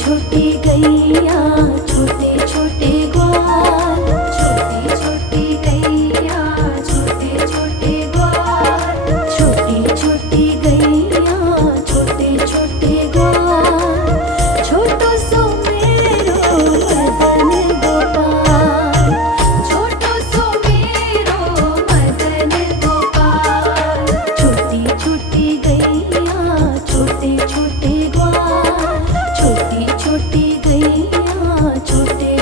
छोटी गैया छोटे छोटे ग्वाल, छोटी छोटी गैया छोटे छोटे ग्वाल, छोटी छोटी गैया छोटे छोटे ग्वाल, छोटो सो मेरो मदन गोपाल, छोटो सो मेरो मदन गोपाल, छोटी छोटी गैया छोटे छोटे ग्वाल, छोटी छोटी गैया छोटे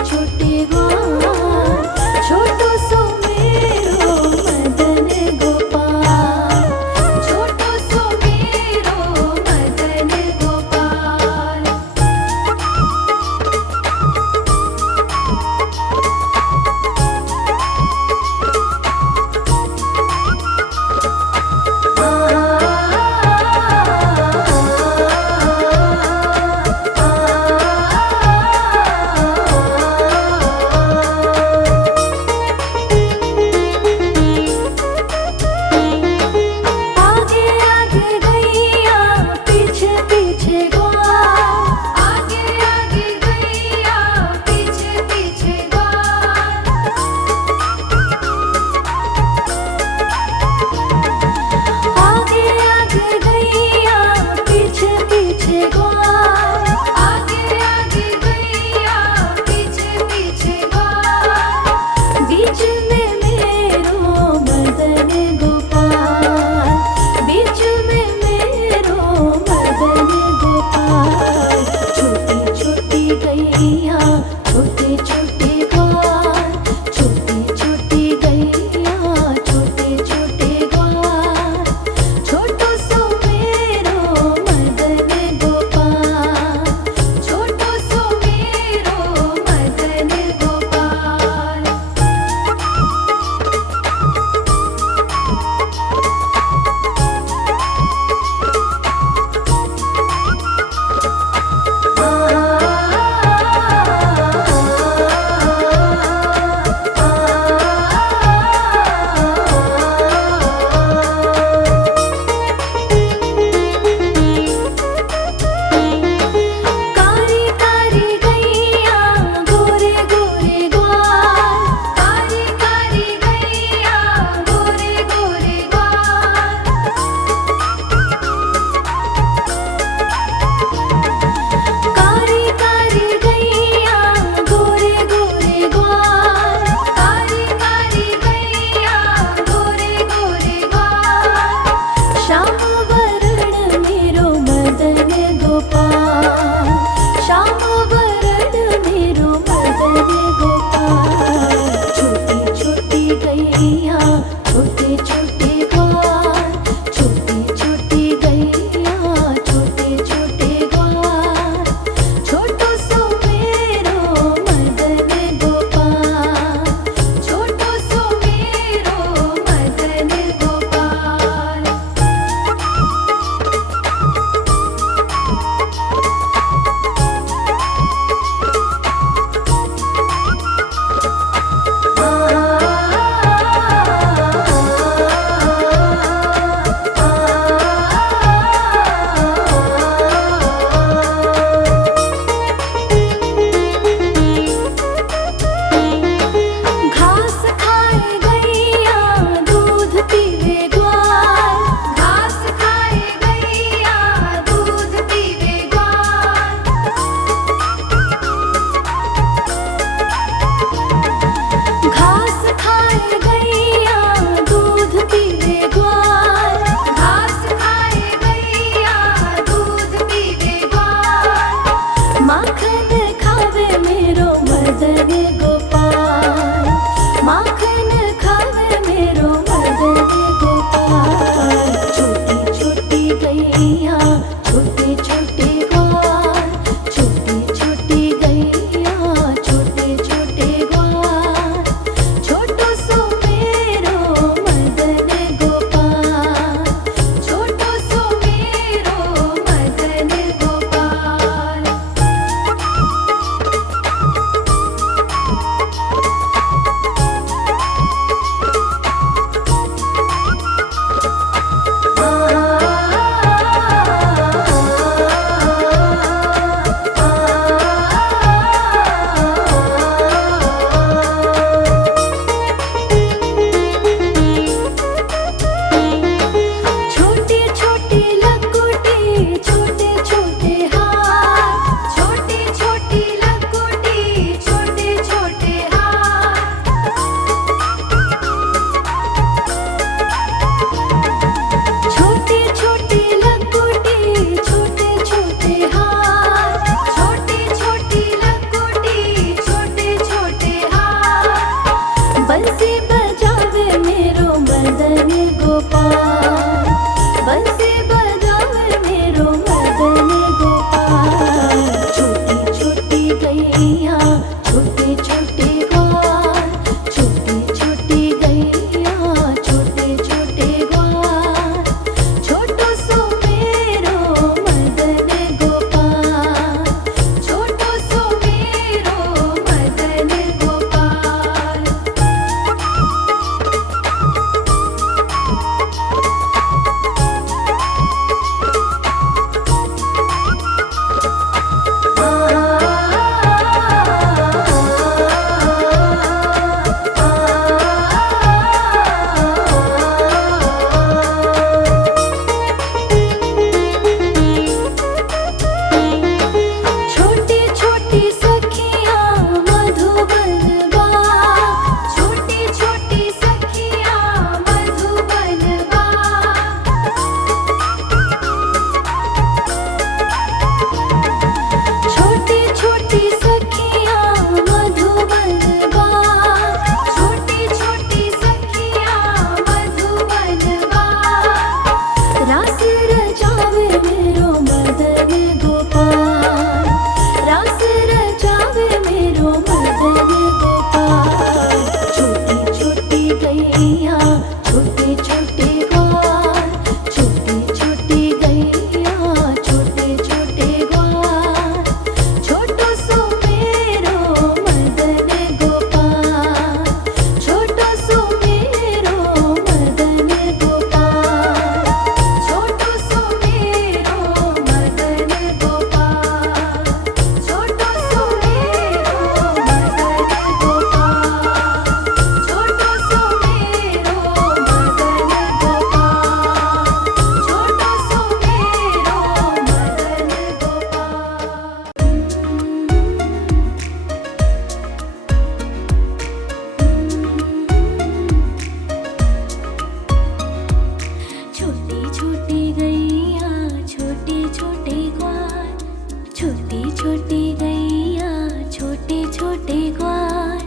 छोटी छोटी गैया छोटे छोटे ग्वाल,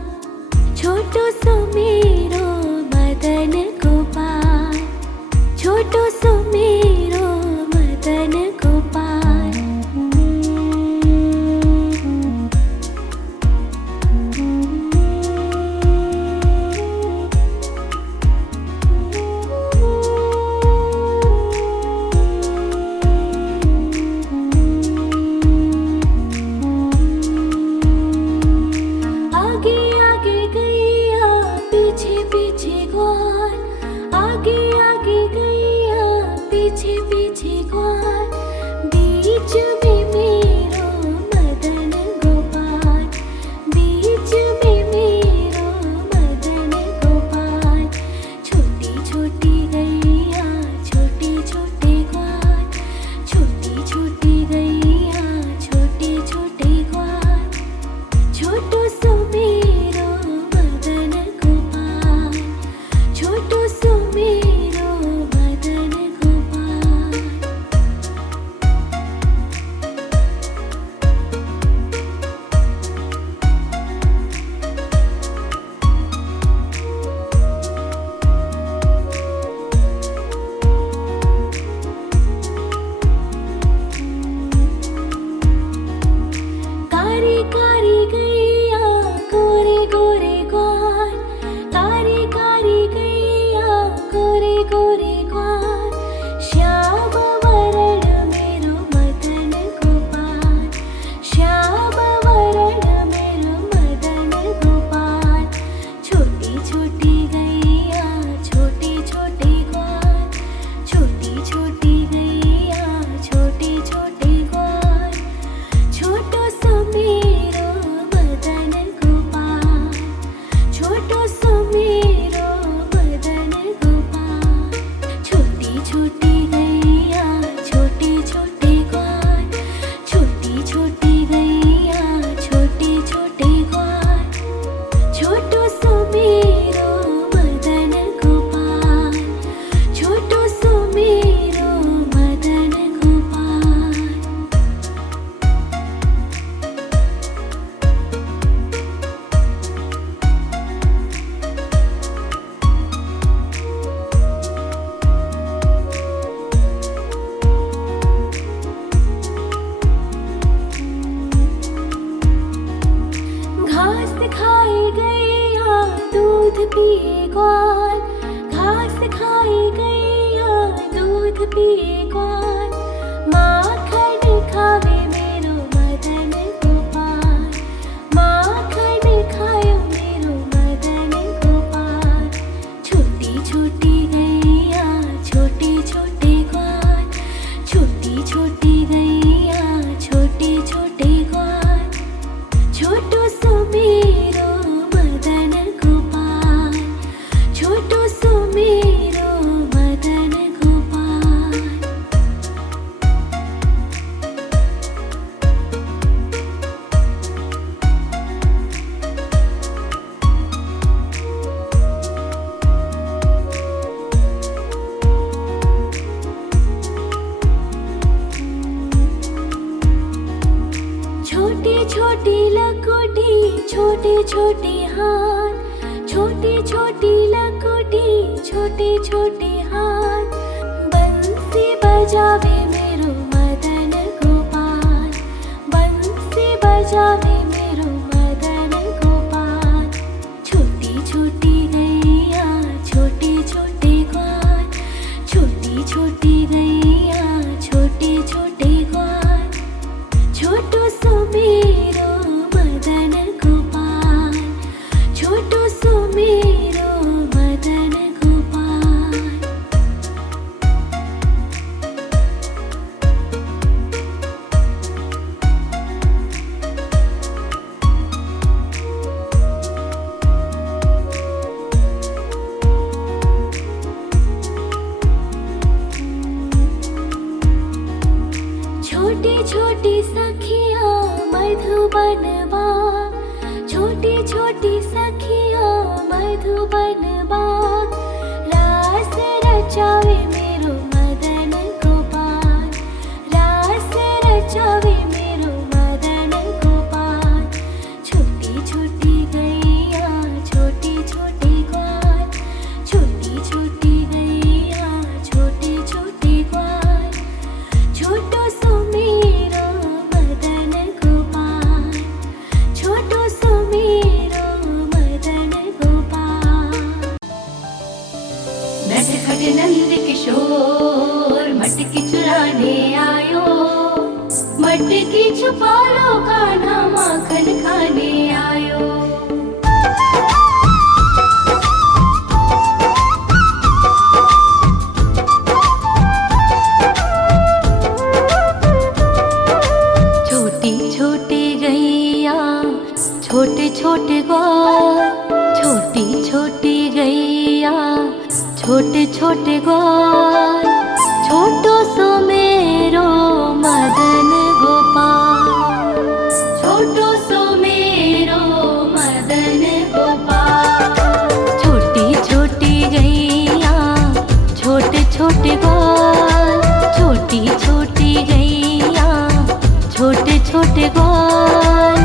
छोटो सो मेरो मदन गोपाल, छोटो सो मेरो मदन गोपाल। आगे आगे गैया पीछे पीछे ग्वाल, आगे आगे गैया पीछे पीछे ग्वाल, बीच में मेरो मदन गोपाल, बीच में मेरो मदन गोपाल। छोटी छोटी गैया छोटे छोटे ग्वाल, छोटी छोटी गैया छोटे छोटे ग्वाल, छोटो सो मेरो मदन गोपाल, छोटो सो मेरो मदन गोपाल। कारी कारी गैया गोरे गोरे ग्वाल, कारी कारी गैया गोरे गोरे ग्वाल, श्याम वरण मेरो मदन गोपाल, श्याम वरण मेरो मदन गोपाल। छोटी छोटी गैया छोटे छोटे ग्वाल, छोटी छोटी गैया छोटे छोटे ग्वाल, छोटो सो मेरो मदन गोपाल, छोटो सो मेरो मदन गोपाल। छोटी छोटी गैया छोटे छोटे ग्वाल, छोटी छोटी गैया छोटे छोटे ग्वाल, छोटो सो मेरो मदन गोपाल, छोटो सो मेरो मदन गोपाल। घास खाए गैया दूध पिए ग्वाल, घास खाए गैया दूध पिए ग्वाल, माखन खावे मेरो मदन गोपाल, माखन खायो मेरो मदन गोपाल। छोटी छोटी गैया छोटे छोटे ग्वाल, छोटी छोटी गैया छोटे छोटे ग्वाल, छोटो सो मेरो मदन गोपाल, छोटो सो मेरो मदन गोपाल। छोटी छोटी लकोटी छोटे छोटे हाथ, छोटी छोटी लकोटी छोटे छोटे हाथ, बंसी बजावे मेरो मदन गोपाल, बंसी बजावे मेरो मदन गोपाल। छोटी छोटी गैया छोटे छोटे ग्वाल, छोटी छोटी गैया छोटे छोटे ग्वाल, छोटो सो मेरो मदन गोपाल, छोटो सो मेरो मदन गोपाल। छोटी छोटी सखिया मधुबन बाग, छोटी छोटी सखिया मधुबन बाग, रास रचावे मेरो मदन गोपाल, रास रचावे मेरो छोटी छोटी गैया छोटे छोटे ग्वाल, छोटी छोटी गैया छोटे छोटे ग्वाल, छोटो सो मेरो मदन गोपाल, छोटो सो मेरो मदन गोपाल। छोटी छोटी गैया छोटे छोटे ग्वाल, छोटी छोटी गैया छोटे छोटे ग्वाल,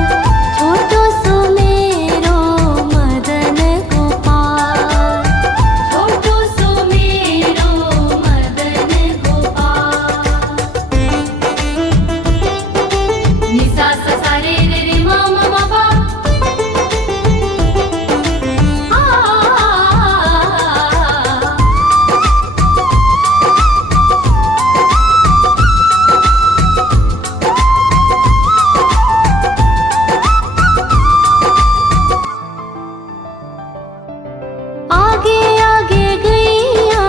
छोटो सो मेरो मदन गोपाल, छोटो सो मेरो मदन गोपाल। नि सा सा सा रे रे रे मा मा मा पा, आगे आगे गैया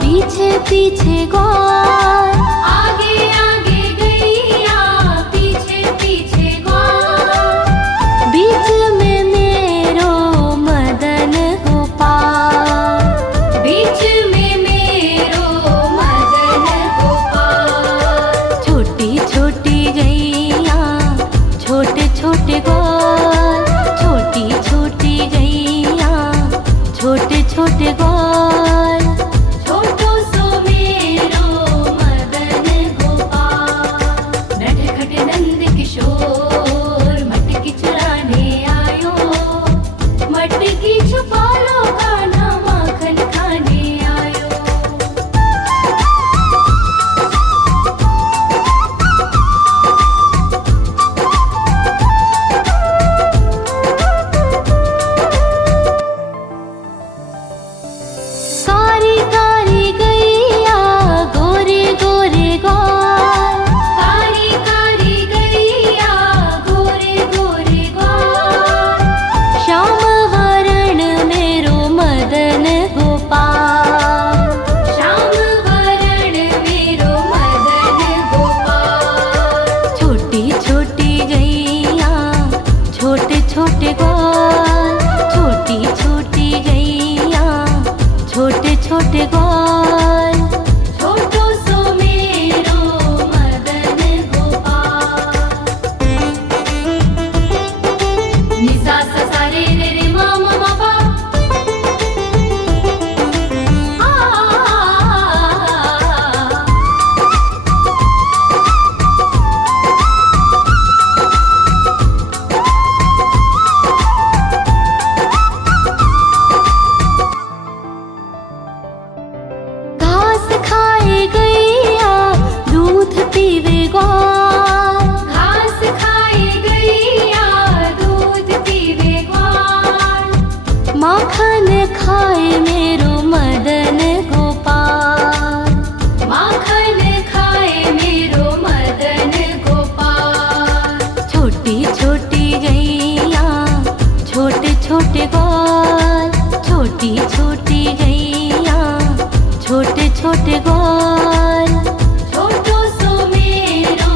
पीछे पीछे ग्वाल, आगे आगे गैया पीछे पीछे ग्वाल, बीच में मेरो मदन गोपाल, बीच में मेरो मदन गोपाल। छोटी छोटी गैया छोटे छोटे ग्वाल, छोटी छोटी गैया छोटे छोटे ग्वाल, छोटो सो मेरो मदन गोपाल। नटखट नंद किशोर मटकी चुराने आयो, मटकी छुपा लो कान्हा माखन खाने आयो। कारी कारी गैया गोरे गोरे ग्वाल, कारी कारी गैया गोरे गोरे ग्वाल, श्याम वरण मेरो मदन गोपाल, श्याम वरण मेरो मदन गोपाल। छोटी छोटी गैया छोटे छोटे ग्वाल, छोटी छोटी गैया छोटे छोटे ग्वाल, छोटो सो मेरो मदन गोपाल। नि सा सा सा रे रे रे मा मा मा पा, घास खाए गैया दूध पीवे ग्वाल, घास खाए गैया दूध पीवे ग्वाल, माखन खाए मेरो मदन गोपाल, माखन खाए मेरो मदन गोपाल। छोटी छोटी गैया छोटे छोटे ग्वाल, छोटी छोटी गैया छोटे छोटे ग्वाल, छोटो सो मेरो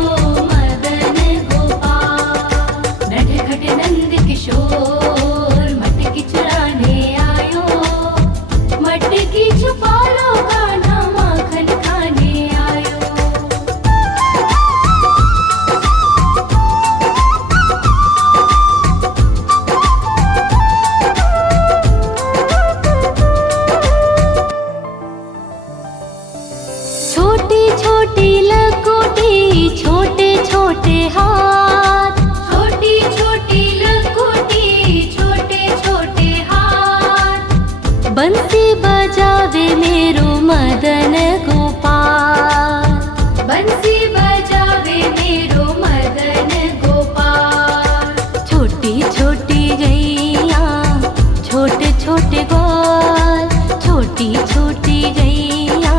मदन गोपाल। नटखट नंद किशोर मटकी चुराने आयो, मटकी छुपा लो कान्हा माखन खाने आयो। छोटी छोटी लकोटी छोटे छोटे हाथ, छोटी छोटी लकोटी छोटे छोटे हाथ, बंसी बजावे मेरो मदन गोपाल, बंसी बजावे मेरो मदन गोपाल। छोटी छोटी गैया छोटे छोटे ग्वाल, छोटी छोटी गैया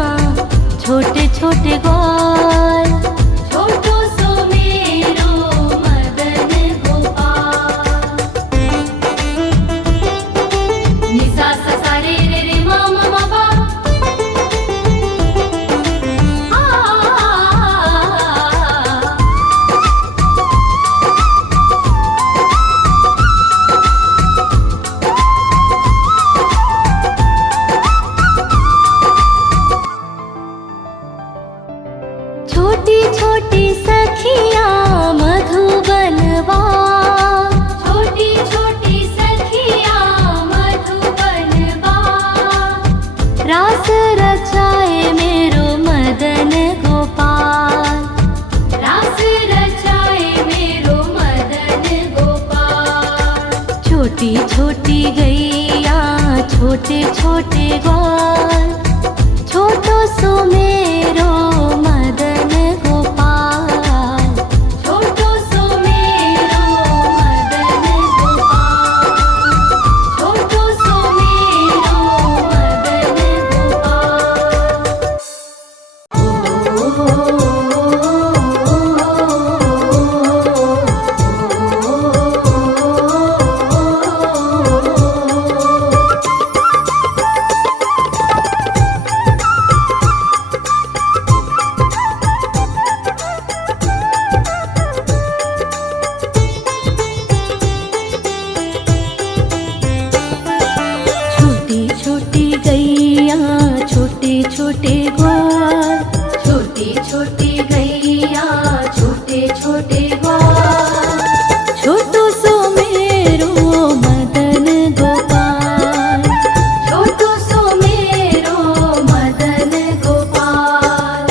छोटे छोटे ग्वाल, छोटो सो मेरो मदन गोपाल। नि सा सा सा रे रे रे मा मा मा पा, छोटी गैया छोटे छोटे ग्वाल, छोटो सो मेरो मदन गोपाल, छोटो सो मेरो मदन गोपाल, छोटो सो मेरो मदन छोटी गैया छोटे छोटे ग्वाल, छोटी छोटी गैया छोटे छोटे ग्वाल, छोटो सो मेरो मदन गोपाल, छोटो सो मेरो मदन गोपाल।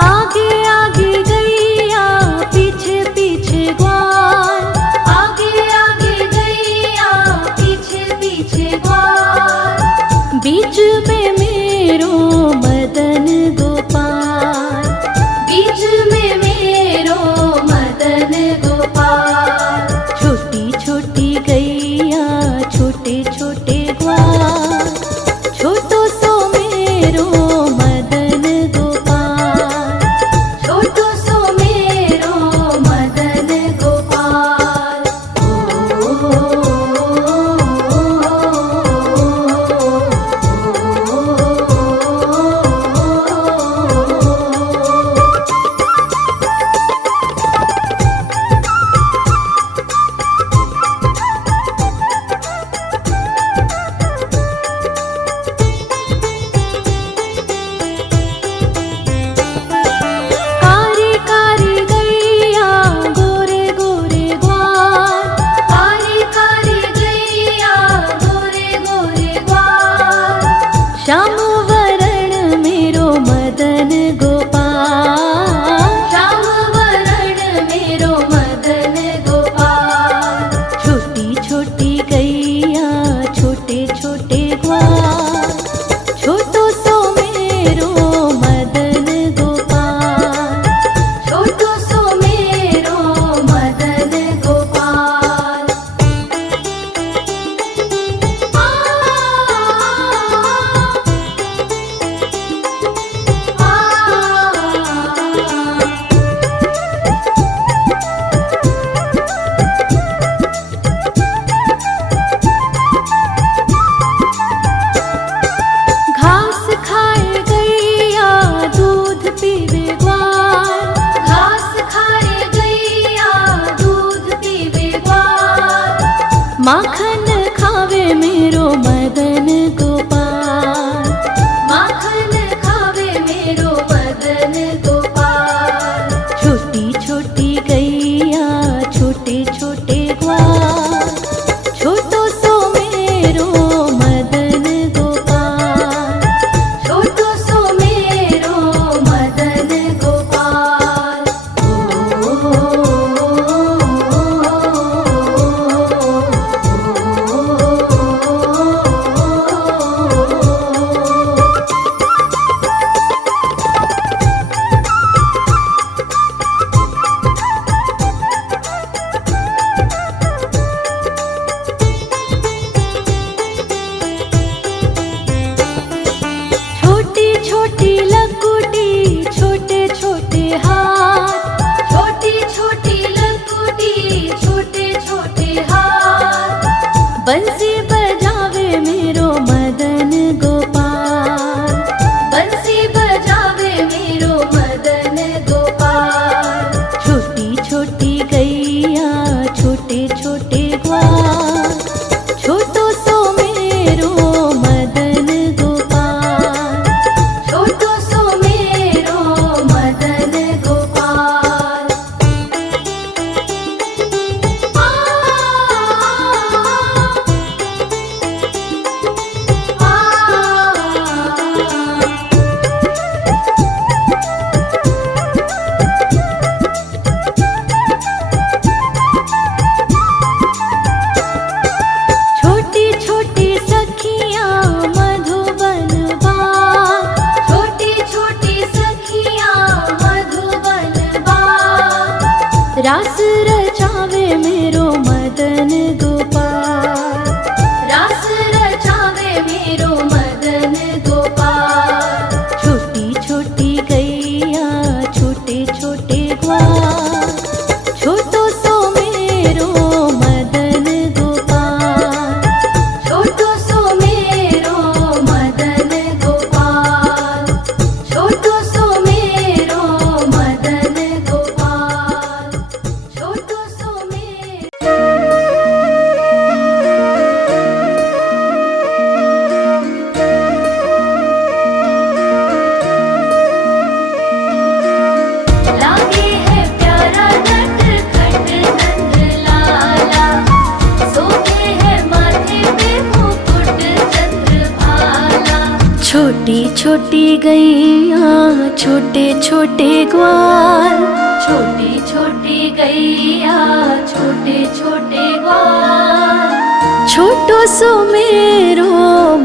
आगे आगे गैया पीछे पीछे ग्वाल, आगे आगे गैया पीछे पीछे ग्वाल, बीच में मेरो मदन गोपाल, बीच में मेरो मदन गोपाल। छोटी छोटी गैया छोटे छोटे ग्वाल, छोटो सो मेरो मदन गोपाल, छोटो सो मेरो मदन गोपाल। कारी कारी गैया गोरे गोरे ग्वाल, कारी कारी गैया गोरे गोरे ग्वाल, श्याम वरण मेरो मदन गोपाल, श्याम वरण मेरो मदन गोपाल। छोटी छोटी गैया छोटे छोटे ग्वाल, छोटो सो मेरो मदन गोपाल, छोटो सो मेरो मदन गोपाल। घास खाए गैया दूध पीवे ग्वाल, घास खाए गैया दूध पीवे ग्वाल, माखन खावे मेरो मदन गोपाल, माखन खावे मेरो मदन गोपाल। छोटी छोटी गैया छोटे छोटे ग्वाल, छोटो सो मेरो मदन गोपाल, छोटो सो मेरो मदन गोपाल। छोटी छोटी लकुटी छोटे छोटे हाथ, छोटी छोटी लकुटी छोटे छोटे हाथ, बंसी बजावे मेरो मदन गोपाल, बंसी बजावे मेरो मदन गोपाल। छोटी छोटी गैया छोटे छोटे ग्वाल, छोटो सो मेरो मदन गोपाल, छोटो सो मेरो मदन गोपाल। रास रचावे मेरो मदन गोपाल, रास रचावे मेरो मदन गोपाल। छोटी छोटी गैया छोटे छोटे ग्वाल, छोटो सो मेरो मदन गोपाल, छोटो सो मेरो मदन गोपाल, छोटो सो मेरो मदन गोपाल, छोटो सो मेरो। लागे है प्यारा नटखट नंद लाला, सोते है माथे पे मुकुट चंद्रभाला। छोटी छोटी गैया छोटे छोटे ग्वाल, छोटी छोटी गैया छोटे छोटे ग्वाल, छोटो सो मेरो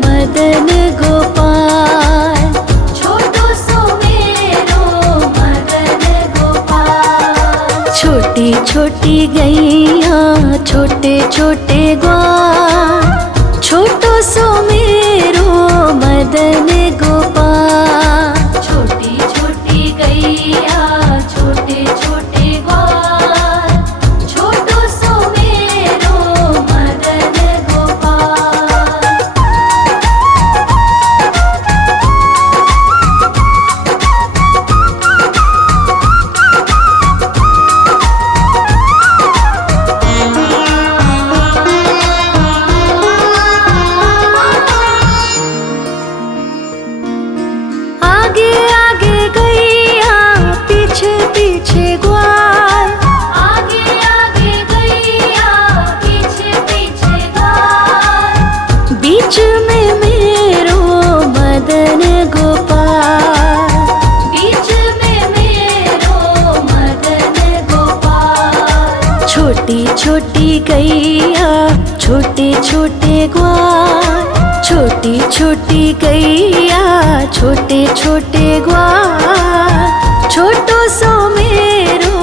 मदन गोपाल, छोटो सो मेरो मदन गोपाल। छोटी छोटी गैया छोटे छोटे ग्वाल, छोटो सो मेरो मदन गोपाल। छोटी छोटी गैया छोटे छोटे ग्वाल, छोटो सो मेरो मदन गोपाल। आगे आगे गैया पीछे पीछे ग्वाल, आगे आगे गैया पीछे पीछे ग्वाल। बीच में मेरो मदन गोपाल, बीच में मेरो मदन गोपाल। छोटी छोटी गैया छोटे छोटे ग्वाल, छोटी छोटी गैया छोटे छोटे ग्वाल, छोटो सो मेरो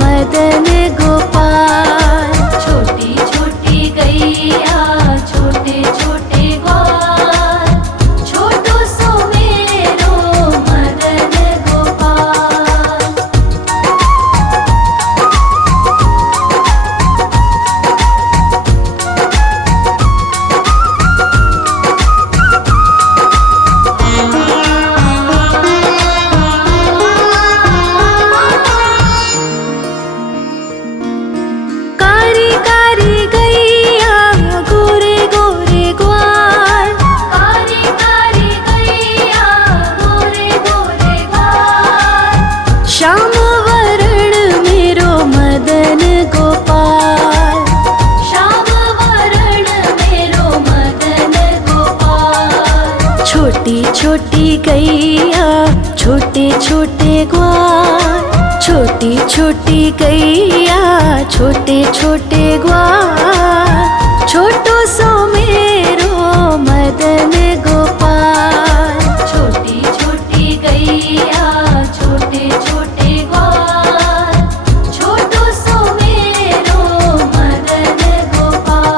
मदन गोपाल। छोटी छोटी गैया छोटे छोटे ग्वाल, छोटो सो मेरो मदन गोपाल। कारी कारी गैया गोरे गोरे ग्वाल, कारी कारी गैया गोरे गोरे ग्वाल। श्याम वरण मेरो मदन गोपाल, श्याम वरण मेरो मदन गोपाल। छोटी छोटी गैया छोटे छोटे ग्वाल, छोटी छोटी गैया छोटे छोटे ग्वाल, छोटो सो मेरो मदन गोपाल। छोटी छोटी गैया छोटे छोटे ग्वाल, छोटो सो मेरो मदन गोपाल।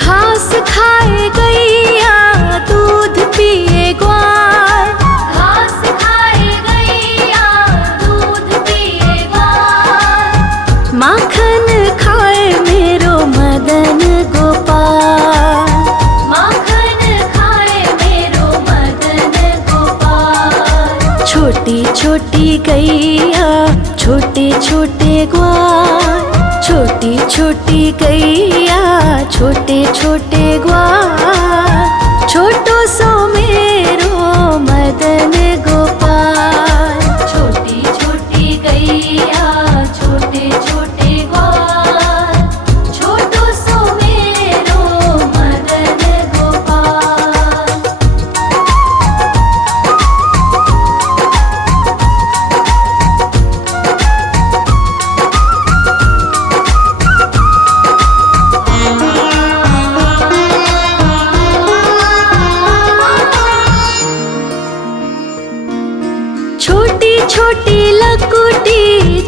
घास खाए गैया दूध पिए ग्वाल, घास खाए गैया दूध पिए ग्वाल। माखन खाए मेरो मदन गोपाल, माखन खाए मेरो मदन गोपाल। छोटी छोटी गैया छोटे छोटे ग्वाल, छोटी छोटी गैया छोटे छोटे ग्वाल, छोटो सो मेरो मदन गोपाल। छोटी छोटी गैया छोटे छोटे ग्वाल, छोटो सो मेरो मदन गोपाल।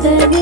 मदन